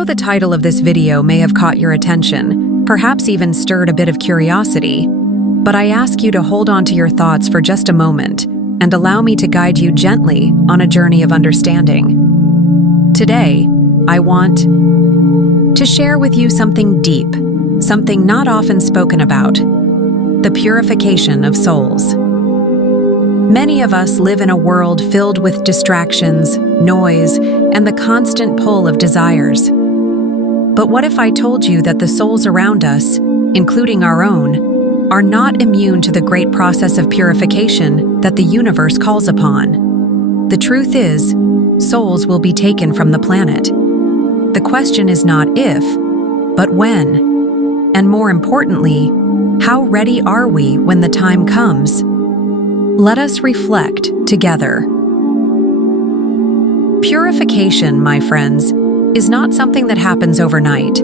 know the title of this video may have caught your attention, perhaps even stirred a bit of curiosity, but I ask you to hold on to your thoughts for just a moment and allow me to guide you gently on a journey of understanding. Today, I want to share with you something deep, something not often spoken about: the purification of souls. Many of us live in a world filled with distractions, noise, and the constant pull of desires. But what if I told you that the souls around us, including our own, are not immune to the great process of purification that the universe calls upon? The truth is, souls will be taken from the planet. The question is not if, but when. And more importantly, how ready are we when the time comes? Let us reflect together. Purification, my friends, is not something that happens overnight.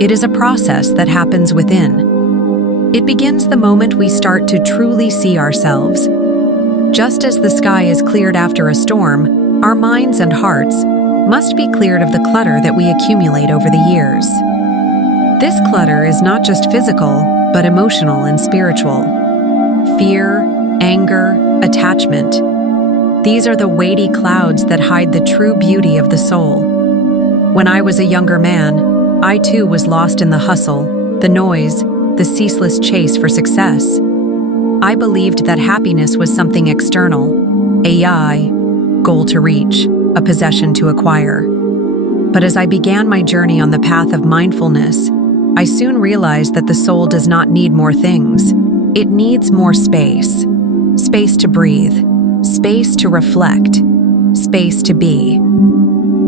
It is a process that happens within. It begins the moment we start to truly see ourselves. Just as the sky is cleared after a storm, our minds and hearts must be cleared of the clutter that we accumulate over the years. This clutter is not just physical, but emotional and spiritual. Fear, anger, attachment. These are the weighty clouds that hide the true beauty of the soul. When I was a younger man, I too was lost in the hustle, the noise, the ceaseless chase for success. I believed that happiness was something external, a goal to reach, a possession to acquire. But as I began my journey on the path of mindfulness, I soon realized that the soul does not need more things. It needs more space. Space to breathe, space to reflect, space to be.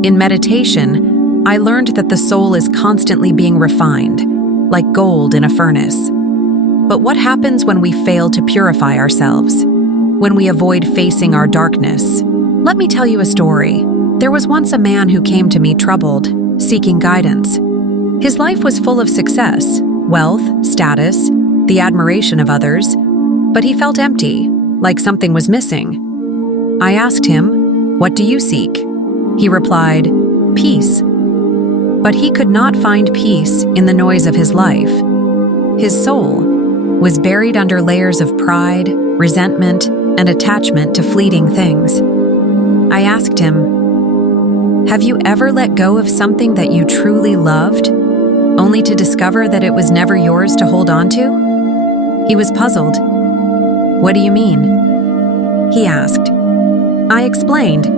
In meditation, I learned that the soul is constantly being refined, like gold in a furnace. But what happens when we fail to purify ourselves? When we avoid facing our darkness? Let me tell you a story. There was once a man who came to me troubled, seeking guidance. His life was full of success, wealth, status, the admiration of others, but he felt empty, like something was missing. I asked him, "What do you seek?" He replied, "Peace." But he could not find peace in the noise of his life. His soul was buried under layers of pride, resentment, and attachment to fleeting things. I asked him, "Have you ever let go of something that you truly loved, only to discover that it was never yours to hold on to?" He was puzzled. "What do you mean?" he asked. I explained,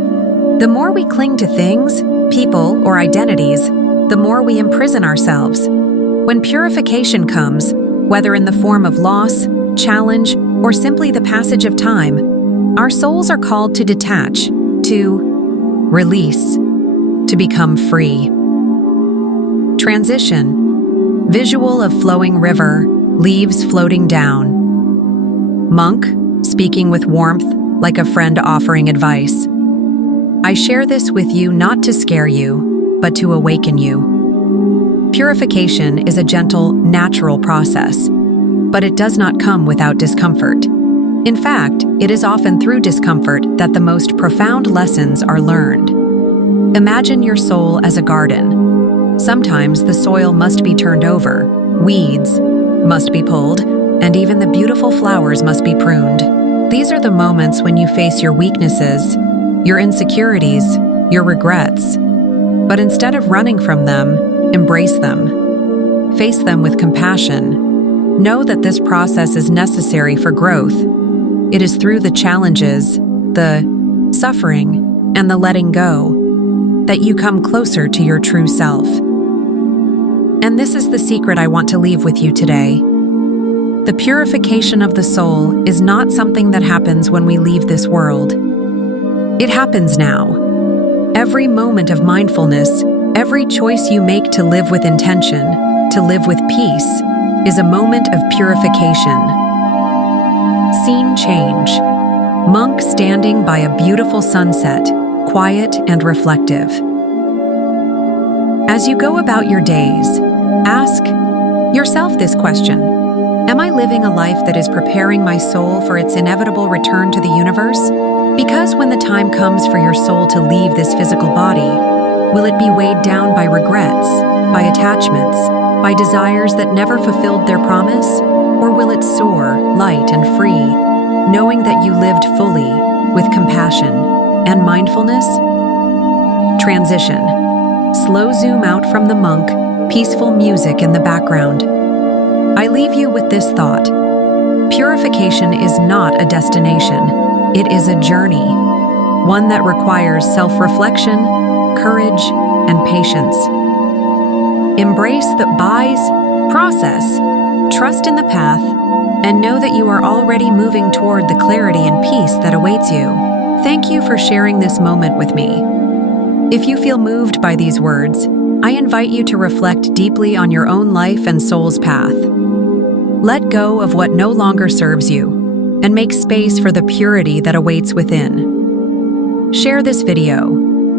"The more we cling to things, people, or identities, the more we imprison ourselves. When purification comes, whether in the form of loss, challenge, or simply the passage of time, our souls are called to detach, to release, to become free." Transition. Visual of flowing river, leaves floating down. Monk, speaking with warmth, like a friend offering advice. I share this with you not to scare you, but to awaken you. Purification is a gentle, natural process, but it does not come without discomfort. In fact, it is often through discomfort that the most profound lessons are learned. Imagine your soul as a garden. Sometimes the soil must be turned over, weeds must be pulled, and even the beautiful flowers must be pruned. These are the moments when you face your weaknesses, your insecurities, your regrets. But instead of running from them, embrace them. Face them with compassion. Know that this process is necessary for growth. It is through the challenges, the suffering, and the letting go that you come closer to your true self. And this is the secret I want to leave with you today. The purification of the soul is not something that happens when we leave this world. It happens now. Every moment of mindfulness, every choice you make to live with intention, to live with peace, is a moment of purification. Scene change. Monk standing by a beautiful sunset, quiet and reflective. As you go about your days, ask yourself this question: am I living a life that is preparing my soul for its inevitable return to the universe? Because when the time comes for your soul to leave this physical body, Will it be weighed down by regrets, by attachments, by desires that never fulfilled their promise? Or will it soar, light and free, knowing that you lived fully, with compassion and mindfulness? Transition. Slow zoom out from the monk, peaceful music in the background. I leave you with this thought. Purification is not a destination, it is a journey, one that requires self-reflection, courage, and patience. Embrace the process, trust in the path, and know that you are already moving toward the clarity and peace that awaits you. Thank you for sharing this moment with me. If you feel moved by these words, I invite you to reflect deeply on your own life and soul's path. Let go of what no longer serves you, and make space for the purity that awaits within. Share this video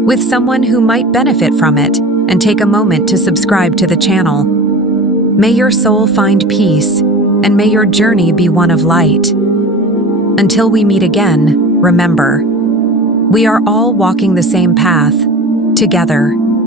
with someone who might benefit from it, and take a moment to subscribe to the channel. May your soul find peace, and may your journey be one of light. Until we meet again, remember, we are all walking the same path, together.